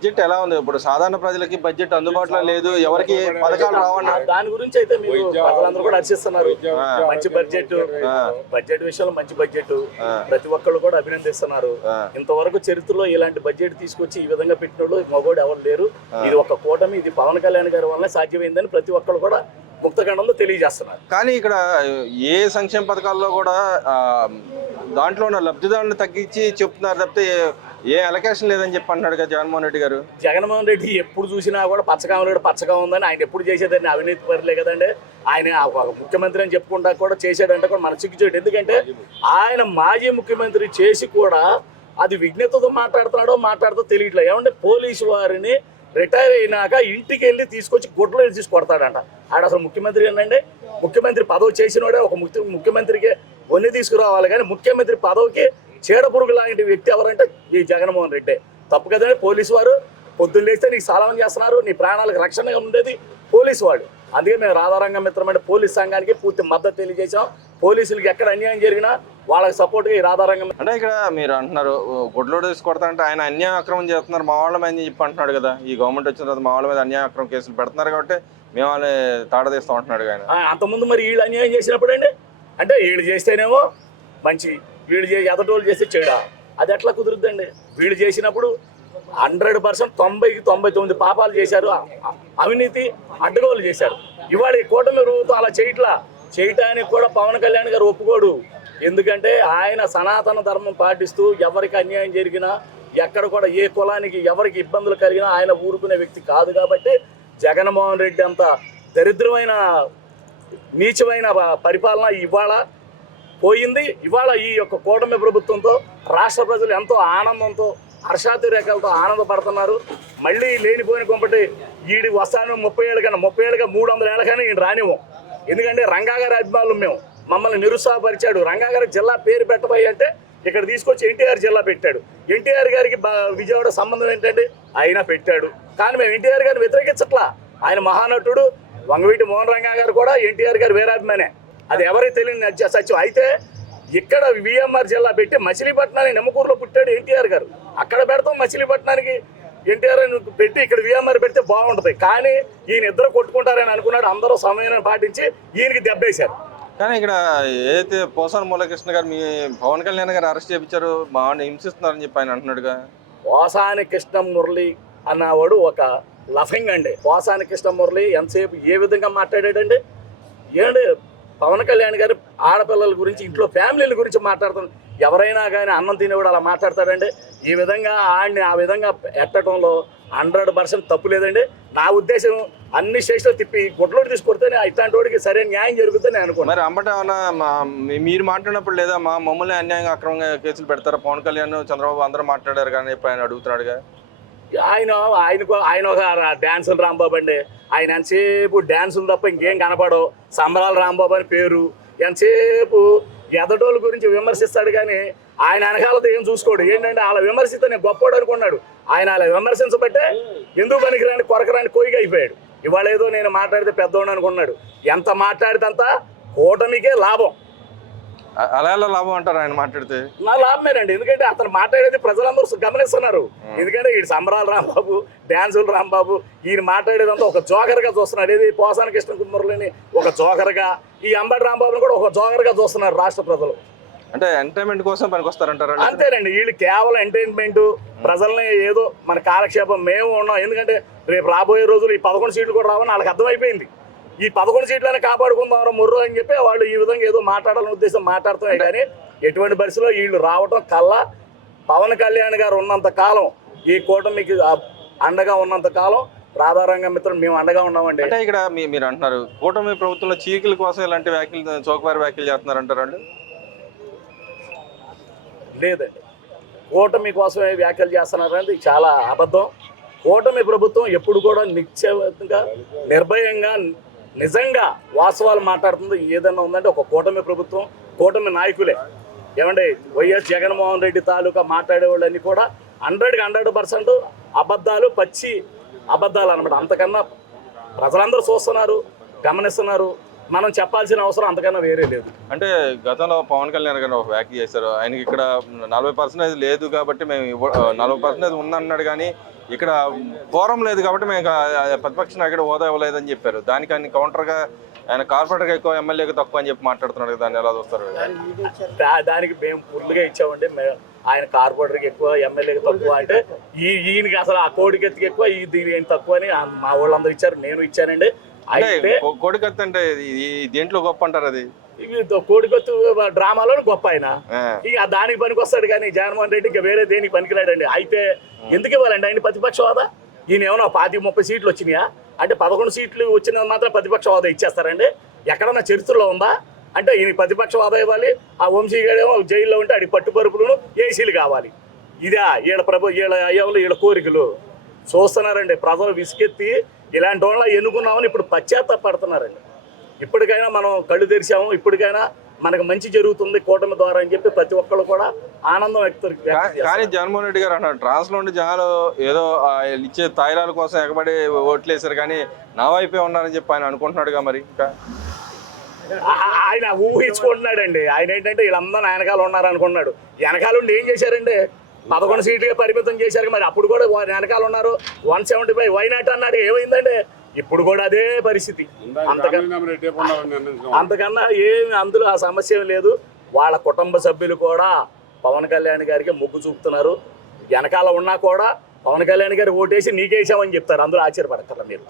Budget ఎలా ఉంది? ఇప్పుడు సాధారణ ప్రజలకి బడ్జెట్ అందుబాటులో లేదు, ఎవరికి పథకాలు రావన్నారు. దాని గురించి అయితే మీరు ప్రజలందరూ కూడా హర్షిస్తున్నారు. మంచి బడ్జెట్, బడ్జెట్ విషయంలో మంచి బడ్జెట్, ప్రతి ఒక్కళ్ళు కూడా అభినందిస్తున్నారు. ఇంతవరకు చరిత్రలో ఇలాంటి బడ్జెట్ తీసుకొచ్చి ఈ విధంగా పెట్టినోళ్ళు మగోడు ఎవరు లేరు. ఇది ఒక కూటమి, ఇది పవన్ కళ్యాణ్ గారి వల్ల సాధ్యమైందని ప్రతి ఒక్కళ్ళు కూడా ముక్తఖండంలో తెలియజేస్తున్నారు. కానీ ఇక్కడ ఏ సంక్షేమ పథకాల్లో కూడా దాంట్లో ఉన్న లబ్ధిదారులను తగ్గించి చెప్తున్నారు తప్పితే ఏ అలొకేషన్ లేదని చెప్పి అంటున్నాడు కదా జగన్మోహన్ రెడ్డి గారు. జగన్మోహన్ రెడ్డి ఎప్పుడు చూసినా కూడా పచ్చగా ఉన్నాడు, పచ్చగా ఉందని ఆయన ఎప్పుడు చేసేదాన్ని అవినీతి పరులే కదండి. ఆయన ఒక ముఖ్యమంత్రి అని చెప్పుకుంటా కూడా చేసాడంటే కూడా మన సిగ్గుచేటు. ఎందుకంటే ఆయన మాజీ ముఖ్యమంత్రి చేసి కూడా అది విఘ్నతతో మాట్లాడుతూ తెలియట్లేదు. ఏమంటే పోలీసు వారిని రిటైర్ అయినాక ఇంటికి వెళ్ళి తీసుకొచ్చి గుడ్లో తీసి కొడతాడంట. ఆడ అసలు ముఖ్యమంత్రి ఏంటంటే ముఖ్యమంత్రి పదవి చేసినోడే ఒక ముఖ్యమంత్రికి వన్ని తీసుకురావాలి, కానీ ముఖ్యమంత్రి పదవికి చీడపురుగు లాంటి వ్యక్తి ఎవరంటే ఈ జగన్మోహన్ రెడ్డి. తప్పు కదండి. పోలీసు వారు పొద్దున్న లేస్తే నీకు సలాం చేస్తున్నారు, నీ ప్రాణాలకు రక్షణగా ఉండేది పోలీసు వాడు. అందుకే మేము రాధారంగ మిత్రమైన పోలీస్ సంఘానికి పూర్తి మద్దతు తెలియజేసాం. పోలీసులకి ఎక్కడ అన్యాయం జరిగినా వాళ్ళకి సపోర్ట్గా ఈ రాధారంగం. అంటే ఇక్కడ మీరు అంటున్నారు గుడ్లోడు తీసుకొడతారంటే ఆయన అన్యాయ అక్రమం చేస్తున్నారు, మా వాళ్ళ మీద చెప్పి అంటున్నాడు కదా. ఈ గవర్నమెంట్ వచ్చిన తర్వాత మా వాళ్ళ మీద అన్యాయ అక్రమం కేసులు పెడుతున్నారు కాబట్టి మేము వాళ్ళని తాడదీస్తాం అంటున్నాడు ఆయన. అంతకుముందు మరి వీళ్ళు అన్యాయం చేసినప్పుడు అండి, అంటే వీళ్ళు చేస్తేనేమో మంచి, వీళ్ళు ఎదటోళ్ళు చేస్తే చెడా, అది ఎట్లా కుదురుద్దండి? వీళ్ళు చేసినప్పుడు 100% 99 పాపాలు చేశారు, అవినీతి అడ్డగోలు చేశారు. ఇవాళ ఈ కూటమి ప్రభుత్వం అలా చేయటానికి కూడా పవన్ కళ్యాణ్ గారు ఒప్పుకోడు. ఎందుకంటే ఆయన సనాతన ధర్మం పాటిస్తూ ఎవరికి అన్యాయం జరిగినా, ఎక్కడ కూడా ఏ కులానికి ఎవరికి ఇబ్బందులు కలిగినా ఆయన ఊరుకునే వ్యక్తి కాదు. కాబట్టి జగన్మోహన్ రెడ్డి అంత దరిద్రమైన నీచమైన పరిపాలన ఇవాళ పోయింది. ఇవాళ ఈ యొక్క కూటమి ప్రభుత్వంతో రాష్ట్ర ప్రజలు ఎంతో ఆనందంతో హర్షాతిరేకాలతో ఆనందపడుతున్నారు. మళ్ళీ లేనిపోయిన కొంపటి ఈడి వస్తాను 30 ఏళ్ళ కన్నా 300 ఏళ్ళ కానీ ఈయన రానివ్వం. ఎందుకంటే రంగా గారి అభిమానులు మేము, మమ్మల్ని నిరుత్సాహపరిచాడు. రంగా గారి జిల్లా పేరు పెట్టబోయి అంటే ఇక్కడ తీసుకొచ్చి ఎన్టీఆర్ జిల్లా పెట్టాడు. ఎన్టీఆర్ గారికి విజయవాడ సంబంధం ఏంటంటే ఆయన పెట్టాడు. కానీ మేము ఎన్టీఆర్ గారిని వ్యతిరేకించట్లా. ఆయన మహానటుడు. వంగవీటి మోహన్ రంగా గారు కూడా ఎన్టీఆర్ గారు వీరాభిమానే, అది ఎవరికి తెలియని సత్యం. అయితే ఇక్కడ విఎంఆర్ జిల్లా పెట్టి మచిలీపట్నానికి నిమ్మకూరులో పుట్టాడు ఎన్టీఆర్ గారు, అక్కడ పెడతాం. మచిలీపట్నానికి ఎన్టీఆర్ పెట్టి ఇక్కడ విఎంఆర్ పెడితే బాగుంటుంది. కానీ ఈయన ఇద్దరు కొట్టుకుంటారని అనుకున్నాడు. అందరూ సమయాన్ని పాటించి ఈయనకి దెబ్బేశారు. కానీ ఇక్కడ ఏదైతే పోసాని మురళీకృష్ణ గారు మీ పవన్ కళ్యాణ్ గారు అరెస్ట్ చేయించారు, బాగా హింసిస్తున్నారని చెప్పి ఆయన అంటున్నాడుగా. పోసాని కృష్ణ మురళి అన్నవాడు ఒక లఫింగ్ అండి. పోసాని కృష్ణ మురళి ఎంతసేపు ఏ విధంగా మాట్లాడాడండి? ఏంటి పవన్ కళ్యాణ్ గారు ఆడపిల్లల గురించి, ఇంట్లో ఫ్యామిలీల గురించి మాట్లాడుతున్నాడు. ఎవరైనా కానీ అన్నం తినేవాడు అలా మాట్లాడతాడండి. ఈ విధంగా ఆడిని ఆ విధంగా ఎట్టడంలో 100% తప్పు లేదండి. నా ఉద్దేశం అన్ని స్టేషన్లు తిప్పి గుడ్లోకి తీసుకొడితేనే ఇట్లాంటి వాడికి సరైన న్యాయం జరుగుతుందని నేను అనుకున్నాను. మరి అంబట మీరు మాట్లాడినప్పుడు లేదా మమ్మల్ని అన్యాయంగా అక్రమంగా కేసులు పెడతారా? పవన్ కళ్యాణ్ చంద్రబాబు అందరూ మాట్లాడారు కానీ ఆయన అడుగుతున్నాడుగా. ఆయన ఒక డ్యాన్సులు రాంబాబు అండి. ఆయన ఎంతసేపు డ్యాన్సులు తప్ప ఇంకేం కనపడవు. సంబరాలు రాంబాబు అని పేరు. ఎంతసేపు ఎదటోళ్ళ గురించి విమర్శిస్తాడు కానీ ఆయన వెనకాలతో ఏం చూసుకోడు. ఏంటంటే అలా విమర్శిస్తే నేను గొప్పవాడు అనుకున్నాడు. ఆయన అలా విమర్శించబట్టే ఎందుకు పనికిరాని కొరకరాని కోయిగా అయిపోయాడు. ఇవాళ ఏదో నేను మాట్లాడితే పెద్దవాడు అనుకున్నాడు. ఎంత మాట్లాడితే కూటమికే లాభం. అలా లాభం అంటారు ఆయన మాట్లాడితే? నా లాభమేనండి. ఎందుకంటే అతను మాట్లాడేది ప్రజలందరూ గమనిస్తున్నారు. ఎందుకంటే ఈ సంబరాలు రాంబాబు, డ్యాన్సులు రాంబాబు, ఈయన మాట్లాడేదంతా ఒక జోకర్గా చూస్తున్నాడు. ఏది పోసాని కృష్ణ మురళిని ఒక జోకర్గా, ఈ అంబటి రాంబాబుని కూడా ఒక జోకర్గా చూస్తున్నారు రాష్ట్ర ప్రజలు. అంటే ఎంటర్టైన్మెంట్ కోసం పనికొస్తారంటారు? అంతేనండి. వీళ్ళు కేవలం ఎంటర్టైన్మెంట్, ప్రజల్ని ఏదో మన కాలక్షేపం మేము ఉన్నాం. ఎందుకంటే రేపు రాబోయే రోజులు ఈ 11 సీట్లు కూడా రావని వాళ్ళకి అర్థమైపోయింది. ఈ 11 సీట్లనే కాపాడుకుందాం మొర్రో అని చెప్పి వాళ్ళు ఈ విధంగా ఏదో మాట్లాడాలని ఉద్దేశం మాట్లాడుతున్నాయి. కానీ ఎటువంటి పరిస్థితుల్లో వీళ్ళు రావటం కల్లా పవన్ కళ్యాణ్ గారు ఉన్నంత కాలం, ఈ కూటమికి అండగా ఉన్నంత కాలం రాధారంగ మిత్రులు మేము అండగా ఉన్నామండి. అంటే ఇక్కడ మీరు అంటున్నారు కూటమి ప్రభుత్వంలో చీకుల కోసం ఇలాంటి వ్యాఖ్యలు, చౌకబారి వ్యాఖ్యలు చేస్తున్నారు అంటారండి? లేదండి, కూటమి కోసమే వ్యాఖ్యలు చేస్తున్నారంటే చాలా అబద్ధం. కూటమి ప్రభుత్వం ఎప్పుడు కూడా నిశ్చయంగా, నిర్భయంగా, నిజంగా వాస్తవాలు మాట్లాడుతుంది. ఏదన్నా ఉందంటే ఒక కూటమి ప్రభుత్వం, కూటమి నాయకులే. ఏమంటే వైఎస్ జగన్మోహన్ రెడ్డి తాలూకా మాట్లాడేవాళ్ళని కూడా 100% అబద్ధాలు, పచ్చి అబద్ధాలు అనమాట. అంతకన్నా ప్రజలందరూ చూస్తున్నారు, గమనిస్తున్నారు. మనం చెప్పాల్సిన అవసరం అంతకన్నా వేరే లేదు. అంటే గతంలో పవన్ కళ్యాణ్ గారు ఒక వ్యాఖ్య చేశారు, ఆయనకి ఇక్కడ 40% లేదు కాబట్టి మేము 40% ఉందన్నాడు కానీ ఇక్కడ కోరం లేదు కాబట్టి మేము ప్రతిపక్ష నాయకుడు హోదా ఇవ్వలేదని చెప్పారు. దానికి ఆయన కౌంటర్గా ఆయన కార్పొరేటర్గా ఎక్కువ, ఎమ్మెల్యేకి తక్కువ అని చెప్పి మాట్లాడుతున్నాడు. దాన్ని ఎలా చూస్తారు? దానికి మేము ఫుల్గా ఇచ్చామండి. ఆయన కార్పొరేటర్కి ఎక్కువ, ఎమ్మెల్యేకి తక్కువ అంటే ఈయనకి అసలు ఆ కోడికెత్తికి ఎక్కువ, దీని తక్కువ అని మా వాళ్ళందరూ ఇచ్చారు, నేను ఇచ్చానండి. అయితే కోడికత్తి అంటే దేంట్లో గొప్ప అంటారు? అది కోడికొత్తు డ్రామాలో గొప్ప ఆయన, ఇక దానికి పనికి వస్తాడు కానీ జగన్మోహన్ రెడ్డి ఇంకా వేరే దేనికి పనికిరాడండి. అయితే ఎందుకు ఇవ్వాలండి ఆయన ప్రతిపక్ష హోదా? ఈయన ఏమన్నా 25-30 సీట్లు వచ్చినాయా అంటే 11 సీట్లు వచ్చినది మాత్రం ప్రతిపక్ష హోదా ఇచ్చేస్తారండి? ఎక్కడన్నా చరిత్రలో ఉందా? అంటే ఈయన ప్రతిపక్ష హోదా ఇవ్వాలి, ఆ వంశీగాడేమో జైల్లో ఉంటే ఆడికి పట్టుపరుపులను ఏసీలు కావాలి. ఇదా వీళ్ళ కోరికలు చూస్తున్నారండి. ప్రజలు విసికెత్తి ఇలాంటి వాళ్ళ ఎన్నుకున్నామని ఇప్పుడు పశ్చాత్తాపడుతున్నారండి. ఇప్పటికైనా మనం కళ్ళు తెరిచాము, ఇప్పటికైనా మనకు మంచి జరుగుతుంది కూటమి ద్వారా అని చెప్పి ప్రతి ఒక్కళ్ళు కూడా ఆనందం వ్యక్తం. కానీ జగన్మోహన్ రెడ్డి గారు అన్నారు ట్రాన్స్లో ఉండి జనాలు ఏదో ఇచ్చే తాయిలాల కోసం ఎగబడి ఓట్లు వేశారు కానీ నా వైపే ఉన్నారని చెప్పి ఆయన అనుకుంటున్నాడుగా. మరి ఇంకా ఆయన ఊహించుకుంటున్నాడండి. ఆయన ఏంటంటే వీళ్ళందరూ వెనకాల ఉన్నారు అనుకున్నాడు. వెనకాల ఉండి ఏం చేశారండి? 11 సీట్లుగా పరిమితం చేశారు. మరి అప్పుడు కూడా వెనకాల ఉన్నారు. 175 వైనాట్ అన్నాడు, ఏమైందండి? ఇప్పుడు కూడా అదే పరిస్థితి. అంతకన్నా ఏమి అందులో ఆ సమస్య ఏం లేదు. వాళ్ళ కుటుంబ సభ్యులు కూడా పవన్ కళ్యాణ్ గారికి మొగ్గు చూపుతున్నారు. వెనకాల ఉన్నా కూడా పవన్ కళ్యాణ్ గారికి ఓటేసి నీకేసామని చెప్తారు. అందులో ఆశ్చర్యపడక్కర్లా మీరు.